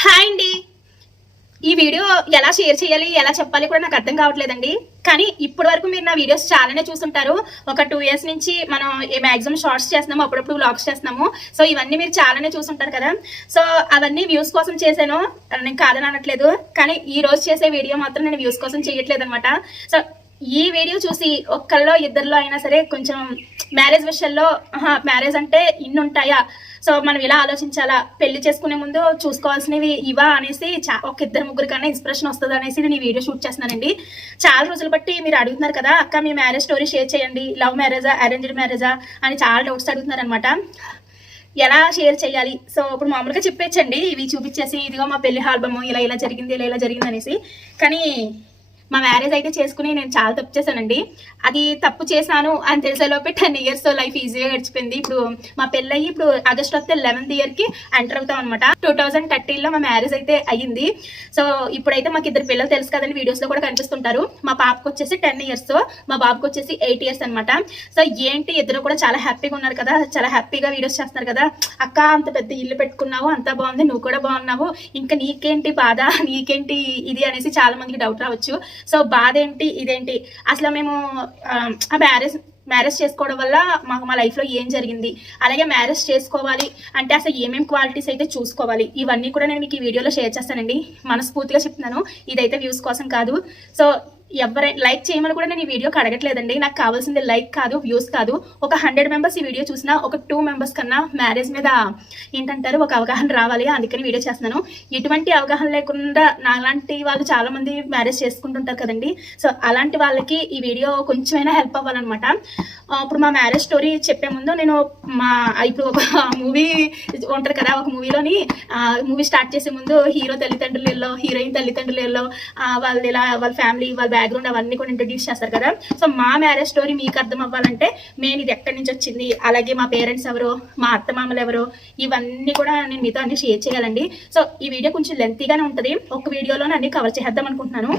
Hi అండి. ఈ video ఎలా షేర్ చేయాలి ఎలా చెప్పాలి కూడా నాకు అర్థం కావట్లేదండి. కానీ ఇప్పటి వరకు మీరు నా వీడియోస్ చాలానే చూస్తుంటారు. ఒక టూ ఇయర్స్ నుంచి మనం మ్యాక్సిమం షార్ట్స్ చేస్తున్నాము అప్పుడప్పుడు వ్లాగ్స్ చేస్తున్నాము. సో ఇవన్నీ మీరు చాలానే చూస్తుంటారు కదా. సో అవన్నీ వ్యూస్ కోసం చేశాను. నేను కాదని అనట్లేదు. కానీ ఈ రోజు చేసే వీడియో మాత్రం నేను వ్యూస్ కోసం చేయట్లేదు అనమాట సో ఈ వీడియో చూసి ఒక్కళ్ళో ఇద్దరిలో అయినా సరే కొంచెం మ్యారేజ్ విషయంలో మ్యారేజ్ అంటే ఇన్ని ఉంటాయా సో మనం ఇలా ఆలోచించాలా? పెళ్ళి చేసుకునే ముందు చూసుకోవాల్సినవి ఇవా అనేసి ఒక ఇద్దరు ముగ్గురు కన్నా ఇన్స్పిరేషన్ వస్తుంది అనేసి నేను ఈ వీడియో షూట్ చేస్తున్నానండి. చాలా రోజులు బట్టి మీరు అడుగుతున్నారు కదా అక్క మీ మ్యారేజ్ స్టోరీ షేర్ చేయండి. లవ్ మ్యారేజా అరేంజ్డ్ మ్యారేజా అని చాలా డౌట్స్ అడుగుతున్నారు అనమాట ఎలా షేర్ చేయాలి? సో ఇప్పుడు మామూలుగా చెప్పేచ్చండి. ఇవి చూపించేసి ఇదిగో మా పెళ్ళి ఆల్బమ్ ఇలా ఇలా జరిగింది ఇలా ఇలా జరిగింది అనేసి. కానీ మా మ్యారేజ్ అయితే చేసుకుని నేను చాలా తప్పు చేశానండి. అది తప్పు చేశాను అని తెలిసేలోపే టెన్ ఇయర్స్ లైఫ్ ఈజీగా గడిచిపోయింది. ఇప్పుడు మా పెళ్ళయి ఇప్పుడు ఆగస్ట్ వస్తే లెవెన్త్ ఇయర్కి ఎంటర్ అవుతాం అనమాట టూ థౌజండ్ థర్టీన్లో మా మ్యారేజ్ అయితే అయ్యింది. సో ఇప్పుడైతే మాకు ఇద్దరు పిల్లలు తెలుసు కదండి వీడియోస్లో కూడా కనిపిస్తుంటారు. మా పాపకు వచ్చేసి టెన్ ఇయర్స్ మా బాబుకి వచ్చేసి ఎయిట్ ఇయర్స్ అనమాట సో ఏంటి ఇద్దరు కూడా చాలా హ్యాపీగా ఉన్నారు కదా చాలా హ్యాపీగా వీడియోస్ చేస్తున్నారు కదా. అక్క అంత పెద్ద ఇల్లు పెట్టుకున్నావు అంత బాగుంది నువ్వు కూడా బాగున్నావు. ఇంకా నీకేంటి బాధ నీకేంటి ఇది అనేసి చాలా మందికి డౌట్ రావచ్చు. సో బాధ ఏంటి ఇదేంటి? అసలు మేము ఆ, ఆ మ్యారేజ్ మ్యారేజ్ చేసుకోవడం వల్ల మాకు మా లైఫ్లో ఏం జరిగింది? అలాగే మ్యారేజ్ చేసుకోవాలి అంటే అసలు ఏమేమి క్వాలిటీస్ అయితే చూసుకోవాలి? ఇవన్నీ కూడా నేను మీకు ఈ వీడియోలో షేర్ చేస్తానండి. మనస్ఫూర్తిగా చెప్తున్నాను. ఇదైతే వ్యూస్ కోసం కాదు. సో ఎవరై లైక్ చేయమని కూడా నేను ఈ వీడియోకి అడగట్లేదండి. నాకు కావాల్సింది లైక్ కాదు వ్యూస్ కాదు. ఒక హండ్రెడ్ మెంబర్స్ ఈ వీడియో చూసినా ఒక టూ మెంబర్స్ కన్నా మ్యారేజ్ మీద ఏంటంటారు? ఒక అవగాహన రావాలి. అందుకని వీడియో చేస్తున్నాను. ఎటువంటి అవగాహన లేకుండా నాలాంటి వాళ్ళు చాలామంది మ్యారేజ్ చేసుకుంటుంటారు కదండి. సో అలాంటి వాళ్ళకి ఈ వీడియో కొంచెమైనా హెల్ప్ అవ్వాలన్నమాట. ఇప్పుడు మా మ్యారేజ్ స్టోరీ చెప్పే ముందు నేను మా ఇప్పుడు ఒక మూవీ ఉంటుంది కదా ఒక మూవీలోని మూవీ స్టార్ట్ చేసే ముందు హీరో తల్లిదండ్రులు హీరోయిన్ తల్లిదండ్రులు వాళ్ళు ఇలా వాళ్ళ ఫ్యామిలీ వాళ్ళ బ్యాక్గ్రౌండ్ అవన్నీ కూడా ఇంట్రడ్యూస్ చేస్తారు కదా. సో మా మ్యారేజ్ స్టోరీ మీకు అర్థం అవ్వాలంటే నేను ఇది ఎక్కడి నుంచి వచ్చింది అలాగే మా పేరెంట్స్ ఎవరో మా అత్తమామలు ఎవరో ఇవన్నీ కూడా నేను మీతో అన్ని షేర్ చేయాలండి. సో ఈ వీడియో కొంచెం లెంతీగానే ఉంటుంది. ఒక వీడియోలోనే అన్ని కవర్ చేద్దాం అనుకుంటున్నాను.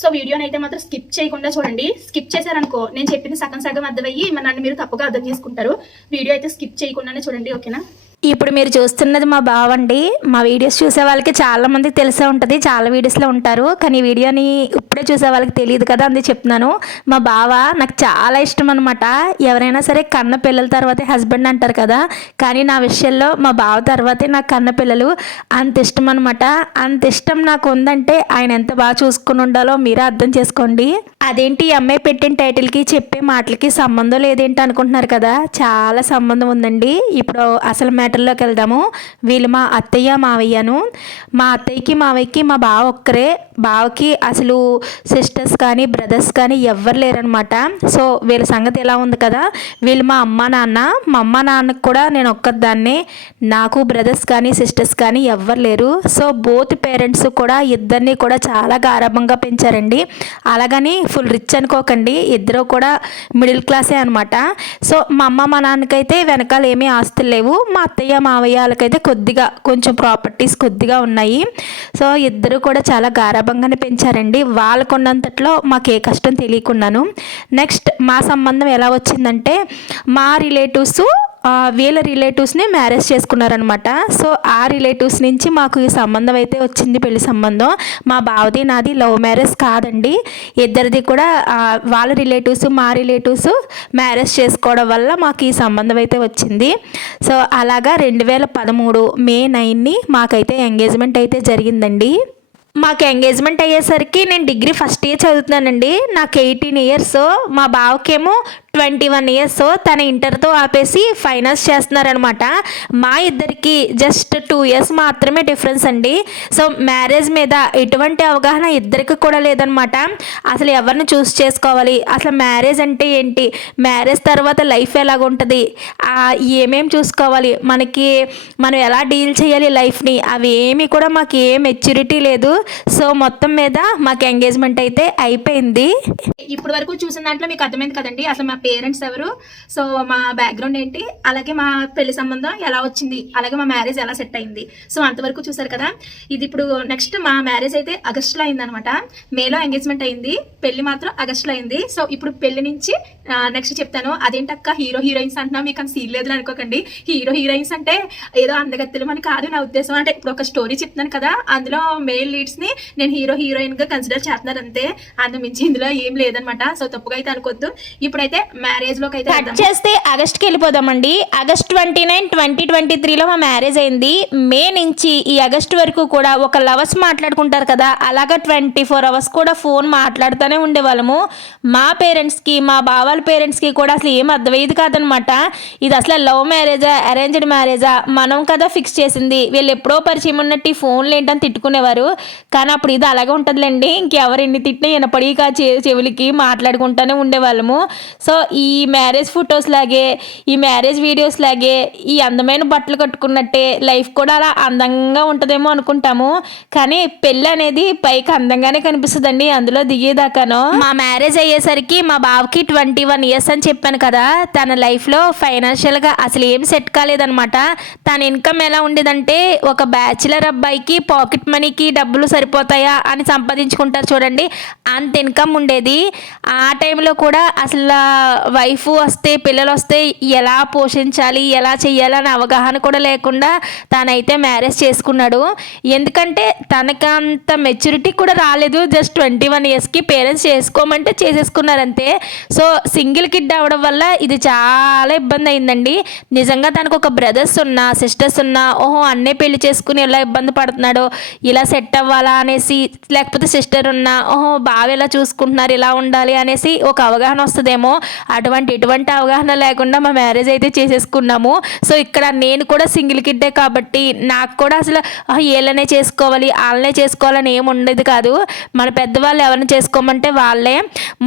సో వీడియోని అయితే మాత్రం స్కిప్ చేయకుండా చూడండి. స్కిప్ చేశారనుకో నేను చెప్పింది సగం సగం అర్థమయ్యి నన్ను మీరు తప్పుగా అర్థం చేసుకుంటారు. వీడియో అయితే స్కిప్ చేయకుండానే చూడండి ఓకేనా ఇప్పుడు మీరు చూస్తున్నది మా బావండి. మా వీడియోస్ చూసే వాళ్ళకి చాలా మందికి తెలిసే ఉంటుంది. చాలా వీడియోస్లో ఉంటారు. కానీ ఈ వీడియోని ఇప్పుడే చూసే వాళ్ళకి తెలియదు కదా అందుకే చెప్తున్నాను. మా బావ నాకు చాలా ఇష్టం అనమాట ఎవరైనా సరే కన్న పిల్లల తర్వాతే హస్బెండ్ అంటారు కదా. కానీ నా విషయంలో మా బావ తర్వాతే నాకు కన్న పిల్లలు అంత ఇష్టం అనమాట అంత ఇష్టం నాకు ఉందంటే ఆయన ఎంత బాగా చూసుకుని ఉండాలో మీరే అర్థం చేసుకోండి. అదేంటి ఈ అమ్మాయి పెట్టిన టైటిల్కి చెప్పే మాటలకి సంబంధం లేదేంటి అనుకుంటున్నారు కదా? చాలా సంబంధం ఉందండి. ఇప్పుడు అసలు మ్యాటర్లోకి వెళ్దాము. వీళ్ళు మా అత్తయ్య మావయ్యను. మా అత్తయ్యకి మావయ్యకి మా బావ ఒక్కరే. బావకి అసలు సిస్టర్స్ కానీ బ్రదర్స్ కానీ ఎవ్వరు లేరనమాట సో వీళ్ళ సంగతి ఎలా ఉంది కదా వీళ్ళు మా అమ్మ నాన్న మా అమ్మ నాన్నకు కూడా నేను ఒక్కదాన్నే నాకు బ్రదర్స్ కానీ సిస్టర్స్ కానీ ఎవ్వరు లేరు. సో బోత్ పేరెంట్స్ కూడా ఇద్దరిని కూడా చాలా గారాభంగా పెంచారండి. అలాగని ఫుల్ రిచ్ అనుకోకండి ఇద్దరు కూడా మిడిల్ క్లాసే అనమాట సో మా అమ్మ మా నాన్నకైతే వెనకాల ఏమీ ఆస్తులు లేవు. మా అత్తయ్య మావయ్య వాళ్ళకైతే కొద్దిగా కొంచెం ప్రాపర్టీస్ కొద్దిగా ఉన్నాయి. సో ఇద్దరు కూడా చాలా గారాభంగానే పెంచారండి. వాళ్ళకున్నంతట్లో మాకు ఏ కష్టం తెలియకున్నాను నెక్స్ట్ మా సంబంధం ఎలా వచ్చిందంటే మా రిలేటివ్స్ వీళ్ళ రిలేటివ్స్ని మ్యారేజ్ చేసుకున్నారనమాట సో ఆ రిలేటివ్స్ నుంచి మాకు ఈ సంబంధం అయితే వచ్చింది పెళ్ళి సంబంధం. మా బావది నాది లవ్ మ్యారేజ్ కాదండి. ఇద్దరిది కూడా వాళ్ళ రిలేటివ్స్ మా రిలేటివ్స్ మ్యారేజ్ చేసుకోవడం వల్ల మాకు ఈ సంబంధం అయితే వచ్చింది. సో అలాగా రెండు వేల పదమూడు మే నైన్ని మాకైతే ఎంగేజ్మెంట్ అయితే జరిగిందండి. మాకు ఎంగేజ్మెంట్ అయ్యేసరికి నేను డిగ్రీ ఫస్ట్ ఇయర్ చదువుతున్నానండి. నాకు ఎయిటీన్ ఇయర్స్ మా బావకేమో ట్వంటీ వన్ ఇయర్స్ తన ఇంటర్తో ఆపేసి ఫైనల్స్ చేస్తున్నారనమాట మా ఇద్దరికి జస్ట్ టూ ఇయర్స్ మాత్రమే డిఫరెన్స్ అండి. సో మ్యారేజ్ మీద ఎటువంటి అవగాహన ఇద్దరికి కూడా లేదనమాట అసలు ఎవరిని చూస్ చేసుకోవాలి? అసలు మ్యారేజ్ అంటే ఏంటి? మ్యారేజ్ తర్వాత లైఫ్ ఎలాగుంటుంది ఏమేమి చూసుకోవాలి? మనకి మనం ఎలా డీల్ చేయాలి లైఫ్ని అవి ఏమి కూడా మాకు ఏ మెచ్యూరిటీ లేదు. సో మొత్తం మీద మాకు ఎంగేజ్మెంట్ అయితే అయిపోయింది. ఇప్పటి వరకు చూసిన దాంట్లో మీకు అర్థమైంది కదండి. అసలు మా పేరెంట్స్ ఎవరు? సో మా బ్యాక్గ్రౌండ్ ఏంటి? అలాగే మా పెళ్ళి సంబంధం ఎలా వచ్చింది? అలాగే మా మ్యారేజ్ ఎలా సెట్ అయింది? సో అంతవరకు చూసారు కదా? ఇది ఇప్పుడు నెక్స్ట్ మా మ్యారేజ్ అయితే ఆగస్టులో అయింది అనమాట మేలో ఎంగేజ్మెంట్ అయింది. పెళ్ళి మాత్రం ఆగస్టులో అయింది. సో ఇప్పుడు పెళ్ళి నుంచి నెక్స్ట్ చెప్తాను. అదేంటక్క? హీరో హీరోయిన్స్ అంటున్నా మీకు అంత సీన్ లేదు అనుకోకండి. హీరో హీరోయిన్స్ అంటే ఏదో అందగత్తెలు మనకి కాదు నా ఉద్దేశం. అంటే ఇప్పుడు ఒక స్టోరీ చెప్తున్నాను కదా. అందులో మెయిల్ లీడ్స్ని నేను హీరో హీరోయిన్గా కన్సిడర్ చేస్తున్నారు అంతే. అందు మించి ఇందులో ఏం లేదనమాట. సో తప్పుగా అయితే అనుకోవద్దు ఇప్పుడైతే మ్యారేజ్లోకి అయితే కట్. చేస్తే ఆగస్ట్కి వెళ్ళిపోదామండి. August twenty nine twenty twenty త్రీలో మా మ్యారేజ్ అయింది. మే నుంచి ఈ ఆగస్ట్ వరకు కూడా ఒక లవర్స్ మాట్లాడుకుంటారు కదా అలాగా ట్వంటీ ఫోర్ అవర్స్ కూడా ఫోన్ మాట్లాడుతూనే ఉండేవాళ్ళము. మా పేరెంట్స్కి మా బావాల పేరెంట్స్కి కూడా అసలు ఏం అర్థమయ్యేది కాదనమాట. ఇది అసలు లవ్ మ్యారేజా అరేంజ్డ్ మ్యారేజా మనం కదా ఫిక్స్ చేసింది. వీళ్ళు ఎప్పుడో పరిచయం ఉన్నట్టు ఈ ఫోన్లు ఏంటని తిట్టుకునేవారు. కానీ అప్పుడు ఇది అలాగే ఉంటుందిలేండి. ఇంకెవరు ఎన్ని తిట్టినా వినపడి కా చెవులకి మాట్లాడుకుంటూనే ఉండేవాళ్ళము. సో ఈ మ్యారేజ్ ఫొటోస్ లాగే ఈ మ్యారేజ్ వీడియోస్ లాగే ఈ అందమైన బట్టలు కట్టుకున్నట్టే లైఫ్ కూడా అలా అందంగా ఉంటుందేమో అనుకుంటాము. కానీ పెళ్ళి అనేది పైకి అందంగానే కనిపిస్తుందండి. అందులో దిగేదాకాను. మా మ్యారేజ్ అయ్యేసరికి మా బావకి ట్వంటీ వన్ ఇయర్స్ అని చెప్పాను కదా. తన లైఫ్లో ఫైనాన్షియల్గా అసలు ఏం సెట్ కాలేదనమాట తన ఇన్కమ్ ఎలా ఉండేదంటే ఒక బ్యాచిలర్ అబ్బాయికి పాకెట్ మనీకి డబ్బులు సరిపోతాయా అని సంపాదించుకుంటారు చూడండి. అంత ఇన్కమ్ ఉండేది. ఆ టైంలో కూడా అసలు వైఫ్ వస్తే పిల్లలు వస్తే ఎలా పోషించాలి ఎలా చెయ్యాలి అనే అవగాహన కూడా లేకుండా తనైతే మ్యారేజ్ చేసుకున్నాడు. ఎందుకంటే తనకంత మెచ్యూరిటీ కూడా రాలేదు. జస్ట్ ట్వంటీ వన్ ఇయర్స్కి పేరెంట్స్ చేసుకోమంటే చేసేసుకున్నారు అంతే సో సింగిల్ కిడ్ అవ్వడం వల్ల ఇది చాలా ఇబ్బంది అయిందండి. నిజంగా తనకు ఒక బ్రదర్స్ ఉన్నా సిస్టర్స్ ఉన్నా ఓహో అన్నే పెళ్ళి చేసుకుని ఎలా ఇబ్బంది పడుతున్నాడో ఇలా సెట్ అవ్వాలా అనేసి లేకపోతే సిస్టర్ ఉన్నా ఓహో బాగా ఎలా చూసుకుంటున్నారు ఇలా ఉండాలి అనేసి ఒక అవగాహన వస్తుందేమో. అటువంటి ఎటువంటి అవగాహన లేకుండా మా మ్యారేజ్ అయితే చేసేసుకున్నాము. సో ఇక్కడ నేను కూడా సింగిల్ కిడ్డే కాబట్టి నాకు కూడా అసలు వీళ్ళనే చేసుకోవాలి వాళ్ళనే చేసుకోవాలని ఏమి ఉండేది కాదు. మన పెద్దవాళ్ళు ఎవరిని చేసుకోమంటే వాళ్ళే.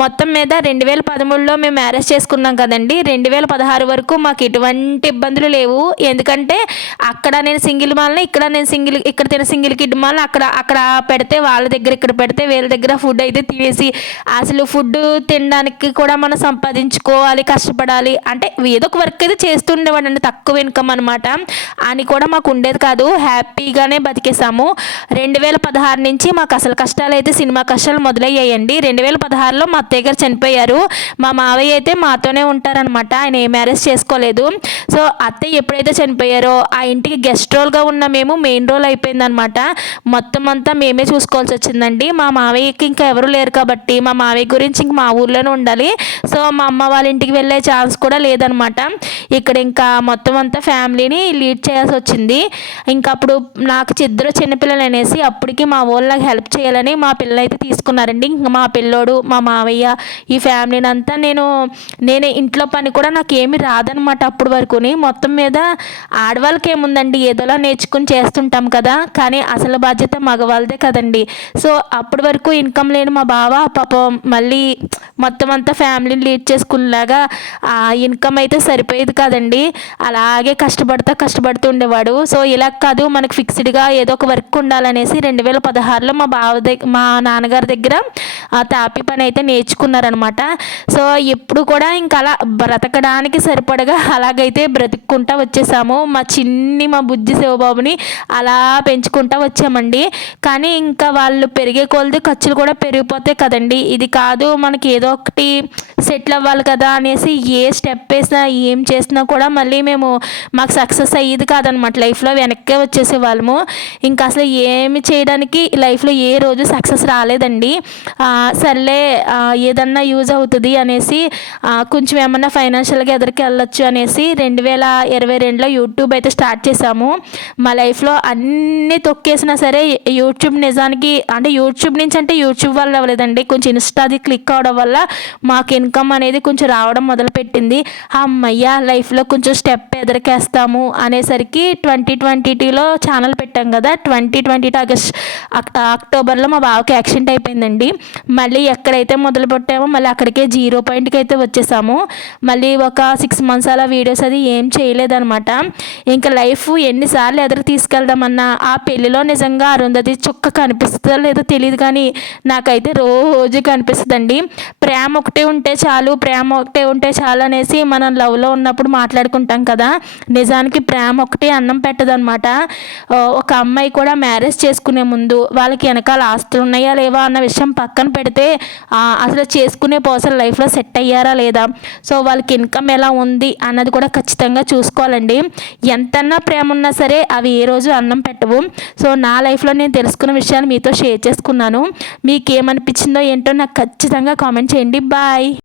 మొత్తం మీద రెండు వేల పదమూడులో మేము మ్యారేజ్ చేసుకున్నాం కదండి. రెండు వేల పదహారు వరకు మాకు ఎటువంటి ఇబ్బందులు లేవు. ఎందుకంటే అక్కడ నేను సింగిల్ మాలని ఇక్కడ నేను సింగిల్ ఇక్కడ తిన సింగిల్ కిడ్ మాలని అక్కడ అక్కడ పెడితే వాళ్ళ దగ్గర ఇక్కడ పెడితే వీళ్ళ దగ్గర ఫుడ్ అయితే తినేసి అసలు ఫుడ్ తినడానికి కూడా మనం సంపాదించుకోవాలి కష్టపడాలి. అంటే ఏదో ఒక వర్క్ అయితే చేస్తుండేవాడండి తక్కువ ఇన్కమ్ అనమాట అని కూడా మాకు ఉండేది కాదు. హ్యాపీగానే బతికేసాము. రెండు వేల పదహారు నుంచి మాకు అసలు కష్టాలు అయితే సినిమా కష్టాలు మొదలయ్యాయండి. రెండు వేల పదహారులో మా అత్తయ్య గారు చనిపోయారు. మా మావయ్య అయితే మాతోనే ఉంటారనమాట ఆయన ఏ మ్యారేజ్ చేసుకోలేదు. సో అత్తయ్య ఎప్పుడైతే చనిపోయారో ఆ ఇంటికి గెస్ట్ రోల్గా ఉన్న మేము మెయిన్ రోల్ అయిపోయిందనమాట మొత్తం అంతా మేమే చూసుకోవాల్సి వచ్చిందండి. మా మావయ్యకి ఇంకా ఎవరు లేరు కాబట్టి మా మావయ్య గురించి ఇంక మా ఊర్లోనే ఉండాలి. సో మా అమ్మ వాళ్ళ ఇంటికి వెళ్ళే ఛాన్స్ కూడా లేదనమాట. ఇక్కడ ఇంకా మొత్తం అంతా ఫ్యామిలీని లీడ్ చేయాల్సి వచ్చింది. ఇంకా అప్పుడు నాకు ఇద్దరు చిన్నపిల్లలు అనేసి అప్పటికి మా వాళ్ళు నాకు హెల్ప్ చేయాలని మా పిల్లలు అయితే తీసుకున్నారండి. ఇంకా మా పిల్లోడు మా మావయ్య ఈ ఫ్యామిలీని అంతా నేను నేనే ఇంట్లో పని కూడా నాకు ఏమి రాదనమాట అప్పుడు వరకుని. మొత్తం మీద ఆడవాళ్ళకి ఏముందండి? ఏదోలా నేర్చుకుని చేస్తుంటాం కదా. కానీ అసలు బాధ్యత మగవాళ్ళదే కదండి. సో అప్పటి వరకు ఇన్కమ్ లేని మా బావ పాపం మళ్ళీ మొత్తం అంతా ఫ్యామిలీని లీడ్ చేసుకునేలాగా ఆ ఇన్కమ్ అయితే సరిపోయేది కాదండి. అలాగే కష్టపడతా కష్టపడుతూ ఉండేవాడు. సో ఇలా కాదు మనకు ఫిక్స్డ్గా ఏదో ఒక వర్క్ ఉండాలనేసి రెండు వేల పదహారులో మా బావ దగ్గర మా నాన్నగారి దగ్గర ఆ తాపి పని అయితే నేర్చుకున్నారనమాట సో ఎప్పుడు కూడా ఇంకా అలా బ్రతకడానికి సరిపడగా అలాగైతే బ్రతుక్కుంటా వచ్చేసాము. మా చిన్ని మా బుజ్జి శివబాబుని అలా పెంచుకుంటా వచ్చామండి. కానీ ఇంకా వాళ్ళు పెరిగే కొలది ఖర్చులు కూడా పెరిగిపోతాయి కదండి. ఇది కాదు మనకి ఏదో ఒకటి సెటిల్ అవ్వాలి కదా అనేసి ఏ స్టెప్ వేసినా ఏం చేసినా కూడా మళ్ళీ మేము మాకు సక్సెస్ అయ్యేది కాదనమాట లైఫ్లో వెనక్కే వచ్చేసే వాళ్ళము ఇంకా అసలు ఏమి చేయడానికి లైఫ్లో ఏ రోజు సక్సెస్ రాలేదండి. ఆ, సర్లే ఏదన్నా యూజ్ అవుతుంది అనేసి కొంచెం ఏమన్నా ఫైనాన్షియల్గా ఎదరికి వెళ్ళొచ్చు అనేసి రెండు వేల ఇరవై రెండులో యూట్యూబ్ అయితే స్టార్ట్ చేశాము. మా లైఫ్లో అన్నీ తొక్కేసినా సరే యూట్యూబ్ నిజానికి అంటే యూట్యూబ్ నుంచి అంటే యూట్యూబ్ వల్ల అవ్వలేదండి. కొంచెం ఇన్స్టాది క్లిక్ అవడం వల్ల మాకు ఇన్కమ్ అనేది కొంచెం రావడం మొదలుపెట్టింది. అమ్మయ్య లైఫ్లో కొంచెం స్టెప్ ఎదరికేస్తాము అనేసరికి ట్వంటీ ట్వంటీ టూలో ఛానల్ పెట్టాం కదా ట్వంటీ ట్వంటీ టూ ఆగస్ట్ అక్- అక్టోబర్లో మా బావకి యాక్సిడెంట్ అయిపోయిందండి. మళ్ళీ ఎక్కడైతే మొదలు పెట్టామో మళ్ళీ అక్కడికే జీరో పాయింట్కి అయితే వచ్చేసాము. మళ్ళీ ఒక సిక్స్ మంత్స్ అలా వీడియోస్ అది ఏం చేయలేదన్నమాట. ఇంకా లైఫ్ ఎన్నిసార్లు ఎదురు తీసుకెళ్దామన్నా ఆ పెళ్ళిలో నిజంగా అరుంధతి చుక్క కనిపిస్తుందో లేదో తెలియదు కానీ నాకైతే రోజు కనిపిస్తుందండి. ప్రేమ ఒకటే ఉంటే చాలు ప్రేమ ఒకటే ఉంటే చాలు అనేసి మనం లవ్లో ఉన్నప్పుడు మాట్లాడుకుంటాం కదా. నిజానికి ప్రేమ ఒకటే అన్నం పెట్టదనమాట ఒక అమ్మాయి కూడా మ్యారేజ్ చేసుకునే ముందు వాళ్ళకి వెనకాల ఆస్తులు ఉన్నాయా లేవా అన్న విషయం పక్కన పెడితే అసలు చేసుకునే పర్సన్ లైఫ్లో సెట్ అయ్యారా లేదా? సో వాళ్ళకి ఇన్కమ్ ఎలా ఉంది అన్నది కూడా ఖచ్చితంగా చూసుకోవాలండి. ఎంతన్నా ప్రేమ ఉన్నా సరే అవి ఏ రోజు అన్నం పెట్టవు. సో నా లైఫ్లో నేను తెలుసుకున్న విషయాలు మీతో షేర్ చేసుకున్నాను. మీకు ఏమనిపించిందో ఏంటో నాకు ఖచ్చితంగా కామెంట్ చేయండి. బాయ్